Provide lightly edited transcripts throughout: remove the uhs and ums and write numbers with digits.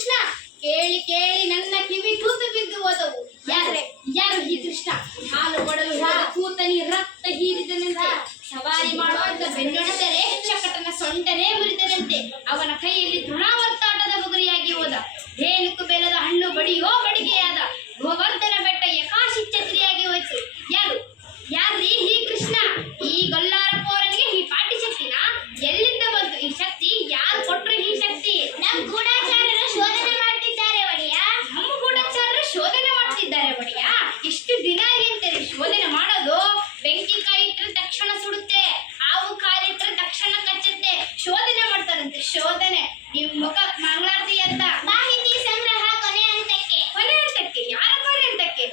ಕೃಷ್ಣ ಕೇಳಿ ಕೇಳಿ ನನ್ನ ಕಿವಿ ತೂತು ಬಿದ್ದು ಹೋದವು. ಯಾರು ಈ ಕೃಷ್ಣ? ಹಾಲು ಕೊಡಲು ಹೋದ ಕೂತನಿ ರಕ್ತ ಹೀರಿದನಂತೆ, ಸವಾರಿ ಮಾಡುವಂತ ಬೆನ್ನೊಡೆದರೆ ಚಕಟನ ಸೊಂಟನೇ ಮುರಿದನಂತೆ. ಅವನ ಕೈಯಲ್ಲಿ ತೃಣಾವರ್ತಾಟದ ಬುಗುರಿಯಾಗಿ ಹೋದ. ಧೇನುಕು ಬೆಲ್ಲದ ಹಣ್ಣು ಬಡಿಯೋ ಬಡಿಗೆಯಾದ. ಗೋವರ್ಧನ ಬೆಟ್ಟ ಯಕಾಶಿ ಛತ್ರಿಯಾಗಿ ಹೋಯ್ತು. ಯಾರ್ರೀ ಈ ಕೃಷ್ಣ? ಈ ಗೊಲ್ಲಾರ ಪೌರನಿಗೆ ಈ ಪಾಟಿ ಶಕ್ತಿನ ಎಲ್ಲಿಂದ ಬಂತು ಈ ಶಕ್ತಿ? ಯಾರು ಕೊಟ್ರು ಈ ಶಕ್ತಿ? ನಮ್ಮ ಗೂಢಚಾರರು ಶೋಧನೆ ಮಾಡ್ತಿದ್ದಾರೆ ಒಡೆಯ. ನಮ್ಮ ಗೂಢಚಾರರು ಶೋಧನೆ ಮಾಡ್ತಿದ್ದಾರೆ ಒಡೆಯ. ಇಷ್ಟು ದಿನ ಎಂತರಿ ಶೋಧನೆ ಮಾಡೋದು? ಬೆಂಕಿ ಕಾಯಿ ಇಟ್ಟರೆ ತಕ್ಷಣ ಸುಡುತ್ತೆ, ಹಾವು ಕಾಲಿಟ್ಟರೆ ತಕ್ಷಣ ಕಚ್ಚುತ್ತೆ. ಶೋಧನೆ ಮಾಡ್ತಾರಂತೆ ಶೋಧನೆ. ನಿಮ್ ಮುಖ ಮಂಗಳಾರತಿ ಅಂತ ಮಾಹಿತಿ ಸಂಗ್ರಹ ಕೊನೆ ಹಂತಕ್ಕೆ. ಯಾರ ಕೊನೆ ಹಂತಕ್ಕೆ?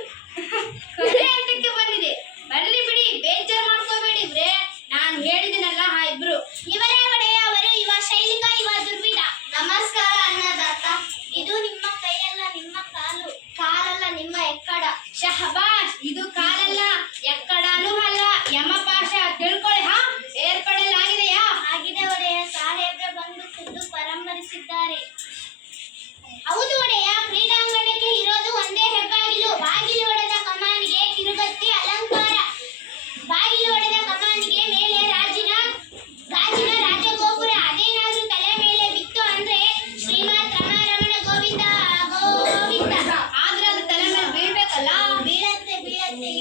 ಕೊನೆ ಹಂತಕ್ಕೆ ಬಂದಿದೆ. ಬರ್ಲಿ ಬಿಡಿ, ಬೇಜಾರು ಮಾಡ್ಕೋಬೇಡಿ ಇವ್ರೆ. ನಾನು ಹೇಳಿದಿನಲ್ಲ ಆ ಇಬ್ರು ಇವರೇ ಒಡೆಯ. ಅವರು ಇವ ಶೈಲಿಕ, ಇವ ದುರ್ವಿಧ. ನಮಸ್ಕಾರ ಅನ್ನದಾತ. ಇದು ನಿಮ್ಮ ಕೈಯಲ್ಲ, ನಿಮ್ಮ ಕಾಲು. ಕಾಲಲ್ಲ, ನಿಮ್ಮ ಎಕ್ಕಡ. ಶಹಬಾಷ್, ಇದು ಕಾಲಲ್ಲ ಎಕ್ಕಡನೂ ಅಲ್ಲ, ಯಮಪಾಶ. ತಿಳ್ಕೊಳ್ಳಿ. ಏರ್ಪಡಲಾಗಿದೆಯಾ? ಆಗಿದೆ ಒಡೆಯ. ಸಾಹೇಬ್ರೆ ಬಂದು ಖುದ್ದು ಪರಾಮರಿಸಿದ್ದಾರೆ. ಹೌದು ಒಡೆಯ. ಕ್ರೀಡಾಂಗಣಕ್ಕೆ ಇರೋದು ಒಂದೇ ಹೆಬ್ಬಾಗಿಲು. ಬಾಗಿಲು ಹೊಡೆದ ಕಮಾನಿಗೆ ಕಿರುಬತ್ತಿ ಅಲಂಕಾರ. ಬಾಗಿಲು ಹೊಡೆದ ಕಮಾನಿಗೆ ಮೇಲೆ ಗಾಜಿನ ರಾಜಗೋಪುರ. ಅದೇನಾದ್ರೂ ತಲೆ ಮೇಲೆ ಬಿತ್ತು ಅಂದ್ರೆ ಶ್ರೀಮತ್ ರಮಾರಮಣ ಗೋವಿಂದ ಗೋವಿಂದ. ಆದ್ರೆ ಅದು ತಲೆ ಮೇಲೆ ಬೀಳ್ಬೇಕಲ್ಲ. ಬೀಳತ್ತೆ.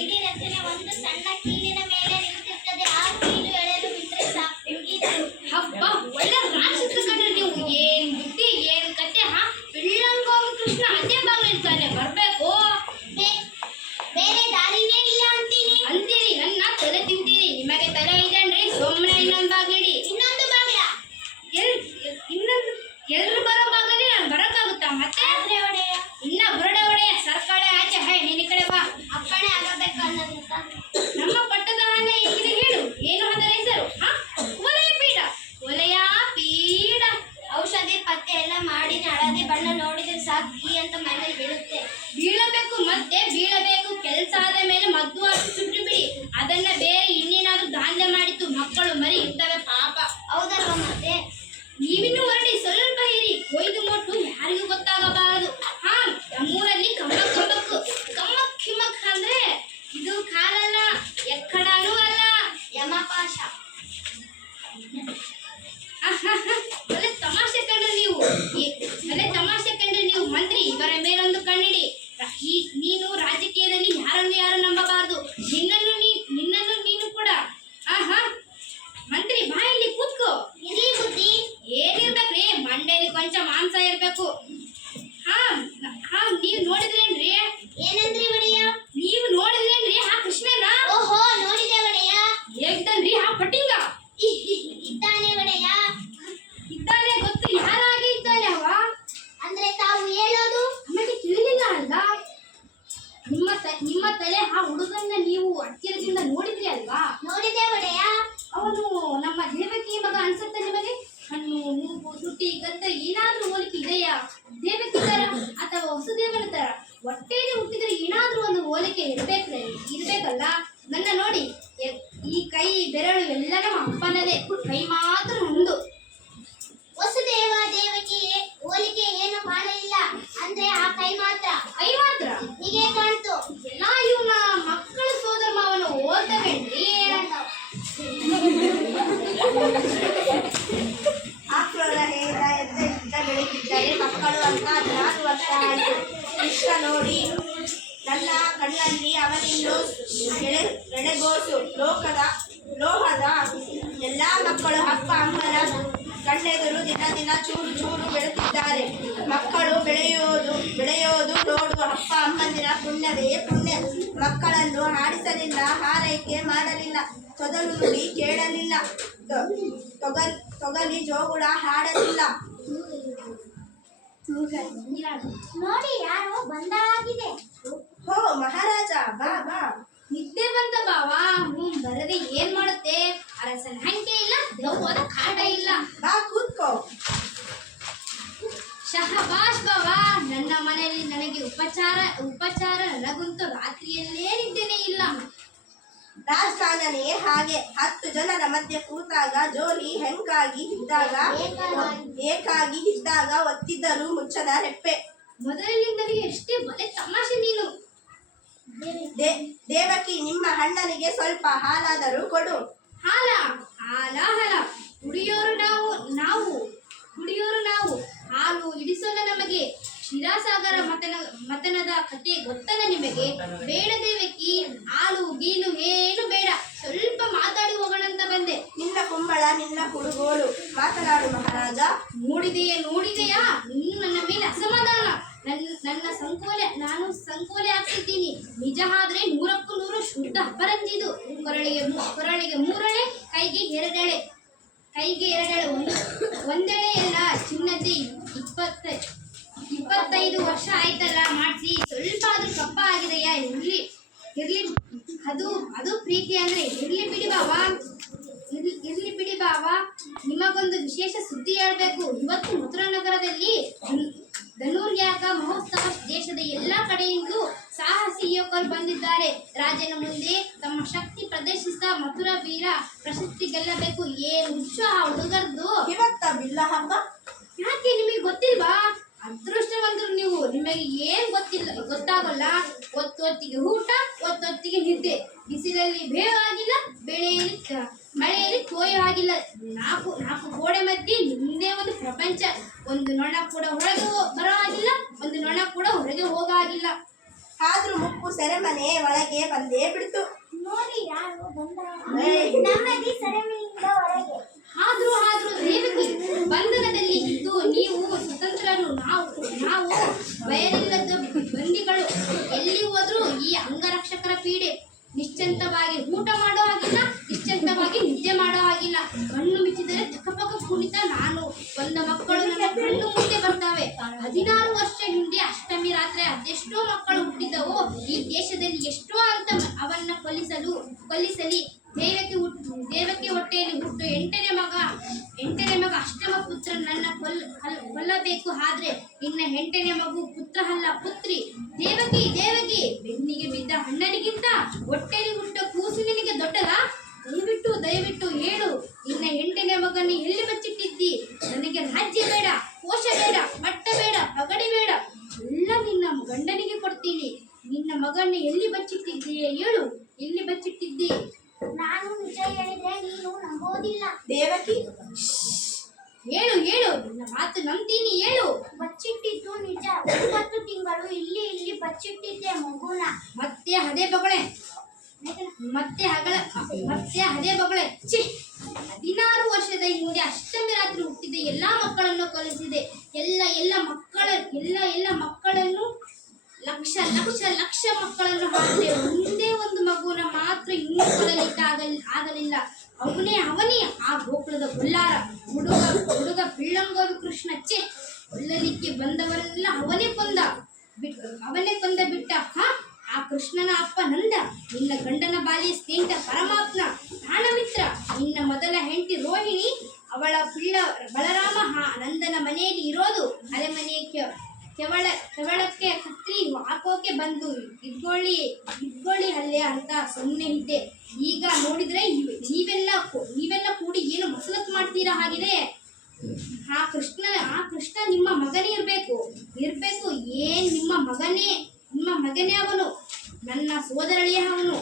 ಇಡೀ ರಚನೆ ಒಂದು ಸಣ್ಣ ಕೀಲಿನ ಮೇಲೆ ನಿಂತಿರ್ತದೆ. ಆ ಕೀಲು ಎಳೆದು ಬಿಟ್ರೆ ಮುಗೀತು. ಹಬ್ಬ, ಒಳ್ಳೆ ರಾಕ್ಷಸ ಕಂಡ್ರೆ ನೀವು. ಏನ್ ಬುದ್ಧಿ, ಏನ್ ಕತೆ. ಪಿಳ್ಳಂಗೋಗಿ ಕೃಷ್ಣ ಅದೇ ಬಾಗಿಲಿರ್ತಾನೆ ಬರ್ಬೇಕು. ಬೇರೆ ದಾರಿನೇ ಇಲ್ಲ ಅಂತೀರಿ. ನನ್ನ ತಲೆ ತಿಂತೀರಿ. ನಿಮಗೆ ತಲೆ ಇದನ್ರಿ, ಸುಮ್ಮನೆ ಇನ್ನೊಂದು ಬಾಗ್ಲಿಡಿ. ಇನ್ನೊಂದು ಬಾಗ್ಲ? ಎಲ್ರು ಬರೋ ಬಾಗ್ಲಲ್ಲಿ ನಾನು ಬರೋಕ್ಕಾಗುತ್ತಾ? ಮತ್ತೆ ಆದ್ರೆ ಒಡೆಯ. ಇನ್ನ ಬುರಡೆ ಒಡೆಯ ಸರ್ಕಳೆ ಆಚೆ. ನೀನ್ ಈ ಕಡೆ ಬಾ. ಅಪ್ಪಣೆ ಆಗಬೇಕು ಅನ್ನೋದಂತ. ನಮ್ಮ ಪಟ್ಟದ ಅಣ್ಣ ಹೆಂಗಿದೆ ಹೇಳು? ಏನು ಅದರ ಹೆಸರು? ವಲಯ ಪೀಡ. ವಲಯ ಪೀಡ. ಔಷಧಿ ಪತ್ತೆ ಎಲ್ಲ ಮಾಡಿ ಹಳದಿ ಬಣ್ಣ ನೋಡಿದ್ರೆ ಸಾಕು, ಈ ಅಂತ ಮನೇಲಿ ಬೀಳುತ್ತೆ. ಬೀಳಬೇಕು, ಮತ್ತೆ ಬೀಳಬೇಕು. ಕೆಲಸ ಆದ ಮೇಲೆ ಮದ್ದು ಹಾಕಿ ಸುಟ್ಟು ಬಿಡಿ. ಅದನ್ನ ಬೇರೆ ಇನ್ನೇನಾದ್ರೂ ದಾಂಧೆ ಮಾಡಿತ್ತು ಮಕ್ಕಳು ಮರಿ ಇರ್ತವೆ ಪಾಪ. ಹೌದಲ್ವ ಮತ್ತೆ? ನೀವಿನ್ನು ಹೊರಡಿ, ಸ್ವಲ್ಪ ಇರಿ. ಕೊಯ್ದು ಮೊಟ್ಟು ಯಾರಿಗೂ ಗೊತ್ತಾಗಬಾರದು. ನಮ್ಮೂರಲ್ಲಿ ಕಮ್ಮಕ್ ಹಿಮ್ಮಕ್ ಅಂದ್ರೆ ಇದು ಕಾಲಲ್ಲ, ಎಕ್ಕಡನೂ ಅಲ್ಲ, ಯಮಪಾಶ. ಒಳ್ಳೆ ತಮಾಷೆ ಕಂಡ್ರೆ ನೀವು ಮಂತ್ರಿ. ಇವರ ಮೇಲೊಂದು ಕಣ್ಣಿಡಿ. ನೀನು ರಾಜಕೀಯದಲ್ಲಿ ಯಾರು ನಂಬಬಾರದು. ನಿನ್ನನ್ನು ನೀನು ಕೂಡ. ಮಂತ್ರಿ ಬಾ, ಇಲ್ಲಿ ಕೂತ್ಕೋ. ಇರ್ಲಿ ಬುದ್ಧಿ. ಏನಿರ್ಬೇಕ್ರಿ? ಮಂಡ್ಯಲ್ಲಿ ಕೊಂಚ ಮಾಂಸ ಇರ್ಬೇಕು. ನೀವ್ ನೋಡಿದ್ರೇನ್ರಿ? ಏನಂದ್ರಿ ಒಡೆಯ? ನೀವು ನೋಡಿದ್ರೇನ್ರಿ ಆ ಕೃಷ್ಣನ? ಓಹೋ, ನೋಡಿದೆ ಒಡೆಯ. ಹೇಗ್ದನ್ರಿ ಆ ಪಟ್ಟಿಂಗ? ಇದ್ದಾನೆ ಒಡೆಯ. ಇದ್ದಾನೆ ಗೊತ್ತು. ಯಾರಾಗಿ ಇದ್ದಾನೆ ಅವ? ಅಂದ್ರೆ ತಾವು ಹೇಳೋದು ನಮಗೆ ತಿಳಿಲಿಲ್ಲ ಅಲ್ಲ. ನಿಮ್ಮ ತಲೆ ಆ ಹುಡುಗನ್ನ ನೀವು ಹತ್ತಿರದಿಂದ ನೋಡಿದ್ರಿ ಅಲ್ವಾ? ನೋಡಿದೆ ಒಡೆಯ. ಅವನು ನಮ್ಮ ದೇವಕಿ ಮಗ ಅನ್ಸುತ್ತೆ ನಿಮಗೆ? ಹಣ್ಣು, ಮೂಗು, ತುಟಿ, ಗಂಧ ಏನಾದ್ರೂ ಹೋಲಿಕೆ ಇದೆಯಾ? ದೇವಕಿ ತರ ಅಥವಾ ವಸುದೇವನ ತರ ಹೊಟ್ಟೆಯಲ್ಲಿ ಹುಟ್ಟಿದ್ರೆ ಏನಾದ್ರೂ ಒಂದು ಹೋಲಿಕೆ ಇರ್ಬೇಕಲ್ಲ. ನನ್ನ ನೋಡಿ, ಈ ಕೈ ಬೆರಳು ಎಲ್ಲ ನಮ್ಮ ಅಪ್ಪನದೇ. ಕೈ ಮಾತ್ರ ಒಂದು. ವಸುದೇವ ದೇವಕಿ ಹೋಲಿಕೆ ಏನು ಬಹಳ ಇಲ್ಲ ಅಂದ್ರೆ ಆ ಕೈ ಮಾತ್ರ. ಹೀಗೆ ಕಾಣ್ತು. ಎಲ್ಲ ಇವನ ಮಕ್ಕಳ ಸೋದರ ಮಾವನ ಓದ್ತವೇನ್ರಿ? ಆಕ್ರೋಧದಿಂದ ಯುದ್ಧ ಬೆಳೀತಿದ್ದರೆ ಮಕ್ಕಳು ಅಂತ 16 ವರ್ಷ ಆಯಿತು. ಕೃಷ್ಣ ನೋಡಿ, ನನ್ನ ಕಣ್ಣಲ್ಲಿ ಅವನಿನ್ನು ಎಳೆಗೋಸು ಲೋಹದ ಎಲ್ಲ ಮಕ್ಕಳು ಅಪ್ಪ ಅಮ್ಮನ ಕಣ್ಣೆದುರು ದಿನ ಚೂರು ಚೂರು ಬೆಳೆತಿದ್ದಾರೆ. ಮಕ್ಕಳು ಬೆಳೆಯೋದು ನೋಡು ಅಪ್ಪ ಅಮ್ಮಂದಿರ ಪುಣ್ಯವೇ ಪುಣ್ಯ. ಮಕ್ಕಳನ್ನು ಹಾಡಿಸಲಿಲ್ಲ, ಹಾರೈಕೆ ಮಾಡಲಿಲ್ಲ, ತೊದಲು ನುಡಿ ಕೇಳಲಿಲ್ಲ, ತೊಗಲಿ ಜೋಗುಳ ಹಾಡಲಿಲ್ಲ. ನೋಡಿ, ಯಾರೋ ಬಂದಾಗಿದೆ. ಹೋ ಮಹಾರಾಜ, ಬಾ ಬಾ. ನಿದ್ದೆ ಬಂತ ಬಾವ? ಬರದೆ ಏನ್ ಮಾಡುತ್ತೆ? ಅರಸನ ಹಂಗೆ ಇಲ್ಲ, ದೆವ್ವದ ಕಾಟ ಇಲ್ಲ. ಬಾ ಕೂತ್ಕೋ. ಶಹಬಾಷ್ ಬಾವ. ನನ್ನ ಮನೆಯಲ್ಲಿ ನನಗೆ ಉಪಚಾರ ನನಗಂತೂ ರಾತ್ರಿಯಲ್ಲೇ ನಿದ್ದೆನೇ ಇಲ್ಲ. ರಾಜಕಾರಣನೇ ಹಾಗೆ 10 ಜನರ ಮಧ್ಯೆ ಕೂತಾಗ ಜೋಲಿ ಏಕಾಗಿ ಇದ್ದಾಗ ಒತ್ತಿದ್ದರು ಮುಚ್ಚದ ರೆಪ್ಪೆ. ಮೊದಲಿನಿಂದಲೇ ಎಷ್ಟೇ ಬಲೆ ತಮಾಷೆ ನೀನು. ದೇವಕಿ ನಿಮ್ಮ ಅಣ್ಣನಿಗೆ ಸ್ವಲ್ಪ ಹಾಲಾದರೂ ಕೊಡು. ಹಾಲ ಕುಡಿಯೋರು ನಾವು ಹಾಲು ಇಡಿಸೋಲ್ಲ ನಮಗೆ. ಕ್ಷೀರಸಾಗರ ಮತನದ ಕತೆ ಗೊತ್ತಲ್ಲ ನಿಮಗೆ? ಬೇಡ ದೇವಕಿ, ಹಾಲು ಗೀಲು ಏನು ಬೇಡ, ಸ್ವಲ್ಪ ಮಾತಾಡಿ ಹೋಗೋಣಂತ ಬಂದೆ. ನಿನ್ನ ಕುಂಬಳ ನಿನ್ನ ಕುಡುಗೋಲು, ಮಾತನಾಡು ಮಹಾರಾಜ. ನೋಡಿದೆಯಾ ನೀನು ನನ್ನ ಮೇಲೆ ಅಸಮಾಧಾನ. ನಾನು ಸಂಕೋಲೆ ಆಗ್ತಿದ್ದೀನಿ. ನಿಜ ಆದ್ರೆ 100ಕ್ಕೂ 100 ಶುದ್ಧ ಅಪರಂಜಿದು. ಕೊರಳಿಗೆ 3 ಕೈಗೆ 2 ಒಂದೆಳೆ ಎಲ್ಲ ಚಿನ್ನದ್ದೆ. 25 ವರ್ಷ ಆಯ್ತಲ್ಲ ಮಾಡಿಸಿ, ಸ್ವಲ್ಪ ಆದ್ರೂ ಕಪ್ಪ ಆಗಿದೆಯಾ? ಇರ್ಲಿ ಅದು ಪ್ರೀತಿ ಅಂದ್ರೆ. ಇರ್ಲಿ ಬಿಡಿ ಬಾವಾ, ನಿಮಗೊಂದು ವಿಶೇಷ ಸುದ್ದಿ ಹೇಳ್ಬೇಕು. ಇವತ್ತು ಮಥುರಾ ನಗರದಲ್ಲಿ ಧನುರ್ಯಾಗ ಮಹೋತ್ಸವ. ದೇಶದ ಎಲ್ಲಾ ಕಡೆಯಿಂದಲೂ ಸಾಹಸಿ ಯುವಕರು ಬಂದಿದ್ದಾರೆ. ರಾಜನ ಮುಂದೆ ತಮ್ಮ ಶಕ್ತಿ ಪ್ರದರ್ಶಿಸಿದ ಮಥುರಾ ವೀರ ಪ್ರಶಸ್ತಿ ಗೆಲ್ಲಬೇಕು. ಏನು ಉತ್ಸಾಹ ಹುಡುಗರ್ದು. ಇವತ್ತ ಬಿಲ್ಲ ಹಬ್ಬ. ಯಾಕೆ ನಿಮಗೆ ಗೊತ್ತಿಲ್ವಾ? ಅದೃಷ್ಟವಂತರು ನೀವು. ನಿಮಗೆ ಏನ್ ಗೊತ್ತಾಗಲ್ಲ. ಒತ್ತೊತ್ತಿಗೆ ಊಟ, ಒತ್ತೊತ್ತಿಗೆ ನಿದ್ದೆ. ಬಿಸಿಲಲ್ಲಿ ಬೇವಾಗಿಲ್ಲ, ಮಳೆಯಲ್ಲಿ ತೋಯೋ ಆಗಿಲ್ಲ. ನಾಲ್ಕು ಗೋಡೆ ಮಧ್ಯೆ ನಿಮ್ಮದೇ ಒಂದು ಪ್ರಪಂಚ. ಒಂದು ನೊಣ ಕೂಡ ಹೊರಗೆ ಬರೋ ಆಗಿಲ್ಲ, ಒಂದು ನೊಣ ಕೂಡ ಹೊರಗೆ ಹೋಗೋ ಆಗಿಲ್ಲ. ಆದ್ರೂ ಮುಪ್ಪು ಸೆರೆಮನೆ ಒಳಗೆ ಬಂದೇ ಬಿಡ್ತು. ನೋಡಿ ಯಾರು ಬಂದ. ನಮ್ಮದಿ ಸೆರೆಮನೆಯಿಂದ ಹೊರಗೆ. ಆದ್ರೂ ದೇವಕಿ, ಬಂಧನದಲ್ಲಿ ಇದ್ದು ನೀವು ಸ್ವತಂತ್ರರು, ನಾವು ಬಯಲಿಲ್ಲದ ಬಂದಿಗಳು. ಎಲ್ಲಿ ಹೋದ್ರೂ ಈ ಅಂಗರಕ್ಷಕರ ಪೀಡೆ. ನಿಶ್ಚಿಂತವಾಗಿ ಊಟ ಮಾಡೋ ಹಾಗಿಲ್ಲ, ನಿಶ್ಚಿಂತವಾಗಿ ನಿದ್ದೆ ಮಾಡೋ ಹಾಗಿಲ್ಲ. ಕಣ್ಣು ಮುಚ್ಚಿದರೆ ಚಕಪಕ ಕುಣಿತ ನಾನು ಬಂದ ಮಕ್ಕಳು ನನ್ನ ಕಣ್ಣು ಮುಂದೆ ಬರ್ತವೆ. 16 ವರ್ಷ ಹಿಂದೆ ಅಷ್ಟಮಿ ರಾತ್ರಿ ಅದೆಷ್ಟೋ ಮಕ್ಕಳು ಹುಟ್ಟಿದವು ಈ ದೇಶದಲ್ಲಿ. ಎಷ್ಟೋ ಅಂತ ಅವನ್ನ ಕೊಲ್ಲಿಸಲಿ. ದೇವಕಿ ಹೊಟ್ಟೆಯಲ್ಲಿ ಹುಟ್ಟು 8ನೇ ಮಗ ಅಷ್ಟಮ ಪುತ್ರ ನನ್ನ ಕೊಲ್ಲಬೇಕು. ಆದ್ರೆ ಇನ್ನ 8ನೇ ಮಗು ಪುತ್ರ ಅಲ್ಲ, ಪುತ್ರಿ. ದೇವಕಿ ಬೆನ್ನಿಗೆ ಬಿದ್ದ ಅಣ್ಣನಿಗಿಂತ ಹೊಟ್ಟೆಯಲ್ಲಿ ಹುಟ್ಟ ಕೂಸು ನಿನಗೆ ದೊಡ್ಡದಾ? ದಯವಿಟ್ಟು ಹೇಳು. ಇನ್ನ 8ನೇ ಮಗನ್ನು ಎಲ್ಲಿ ಬಚ್ಚಿಟ್ಟಿದ್ದಿ? ನನಗೆ ರಾಜ್ಯ ಬೇಡ, ಕೋಶ ಬೇಡ, ಪಟ್ಟ ಬೇಡ, ಪಗಡಿ ಬೇಡ, ಎಲ್ಲ ನಿನ್ನ ಗಂಡನಿಗೆ ಕೊಡ್ತೀನಿ. ನಿನ್ನ ಮಗನ್ನು ಎಲ್ಲಿ ಬಚ್ಚಿಟ್ಟಿದ್ದೀಯೇ ಹೇಳು. ಎಲ್ಲಿ ಬಚ್ಚಿಟ್ಟಿದ್ದಿ? ನಾನು ನಿಜ ಹೇಳಿದ್ರೆ ನೀನು ನಂಬೋದಿಲ್ಲ. ದೇವಕಿ ಹೇಳು, ನಿನ್ನ ಮಾತು ನಂಬ್ತೀನಿ, ಹೇಳು. ಬಚ್ಚಿಟ್ಟಿದ್ದು ನಿಜ. 9 ತಿಂಗಳು ಇಲ್ಲಿ ಬಚ್ಚಿಟ್ಟಿದ್ದೆ ಮಗುನ. ಮತ್ತೆ ಅದೇ ಬೊಗಳೆ. ಛೀ! 16 ವರ್ಷದ ಹಿಂದೆ ಅಷ್ಟಮಿ ರಾತ್ರಿ ಹುಟ್ಟಿದ ಎಲ್ಲಾ ಮಕ್ಕಳನ್ನು ಕೊಲಿಸಿದೆ. ಎಲ್ಲ ಮಕ್ಕಳನ್ನು ಲಕ್ಷ ಮಕ್ಕಳನ್ನು ಹಾಕಿದೆ. ಒಂದೇ ಒಂದು ಮಗುನ ಮಾತ್ರ ಇನ್ನೂ ಕೊಲ್ಲಲಿಕ್ಕೆ ಆಗಲಿಲ್ಲ. ಅವನೇ ಆ ಗೋಕುಲದ ಗೊಲ್ಲಾರ. ಹುಡುಗ ಬಿಳ್ಳಂಗೋವಿ ಕೃಷ್ಣ. ಕೊಲ್ಲಲಿಕ್ಕೆ ಬಂದವರೆಲ್ಲ ಅವನೇ ಕೊಂದ ಬಿಟ್ಟ. ಆ ಕೃಷ್ಣನ ಅಪ್ಪ ನಂದ, ನಿನ್ನ ಗಂಡನ ಬಾಲ್ಯ ಸ್ನೇಹಿತ ಪರಮಾತ್ಮ, ಪ್ರಾಣಮಿತ್ರ. ನಿನ್ನ ಮೊದಲ ಹೆಂಡತಿ ರೋಹಿಣಿ, ಅವಳ ಪಿಳ್ಳ ಬಲರಾಮ ನಂದನ ಮನೆಯಲ್ಲಿ ಇರೋದು. ಅಲೆಮನೆ ಕೆವಳಕ್ಕೆ ಕತ್ರಿ ಹಾಕೋಕೆ ಬಂದು ಇದ್ಕೊಳ್ಳಿ ಅಲ್ಲೇ ಅಂತ ಸುಮ್ಮನೆ ಇದ್ದೆ. ಈಗ ನೋಡಿದ್ರೆ ನೀವೆಲ್ಲ ಕೂಡಿ ಏನು ಮಸಲತ್ ಮಾಡ್ತೀರಾ ಹಾಗಿದೆ. ಆ ಕೃಷ್ಣ ನಿಮ್ಮ ಮಗನೇ ಇರ್ಬೇಕು. ಏನ್ ನಿಮ್ಮ ಮಗನೇ ಅವನು. ನನ್ನ ಸೋದರಳಿಯ ಅವನು.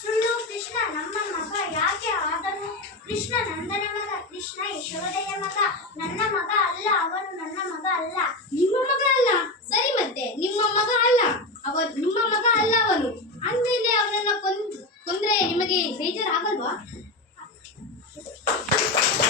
ಸುಳ್ಳು. ಕೃಷ್ಣ ನಮ್ಮ ಮಗ ಯಾಕೆ ಆದನು? ಕೃಷ್ಣ ನಂದನ ಮಗ, ಕೃಷ್ಣ ಯಶೋದೆಯ ಮಗ. ನನ್ನ ಮಗ ಅಲ್ಲ ಅವನು, ನನ್ನ ಮಗ ಅಲ್ಲ. ನಿಮ್ಮ ಮಗ ಅಲ್ಲ? ಸರಿ, ಮತ್ತೆ ನಿಮ್ಮ ಮಗ ಅಲ್ಲ ಅವನು. ಅಂದ್ಮೇಲೆ ಅವನನ್ನ ಕೊಂದ್ರೆ ನಿಮಗೆ ಬೇಜಾರಾಗಲ್ವಾ?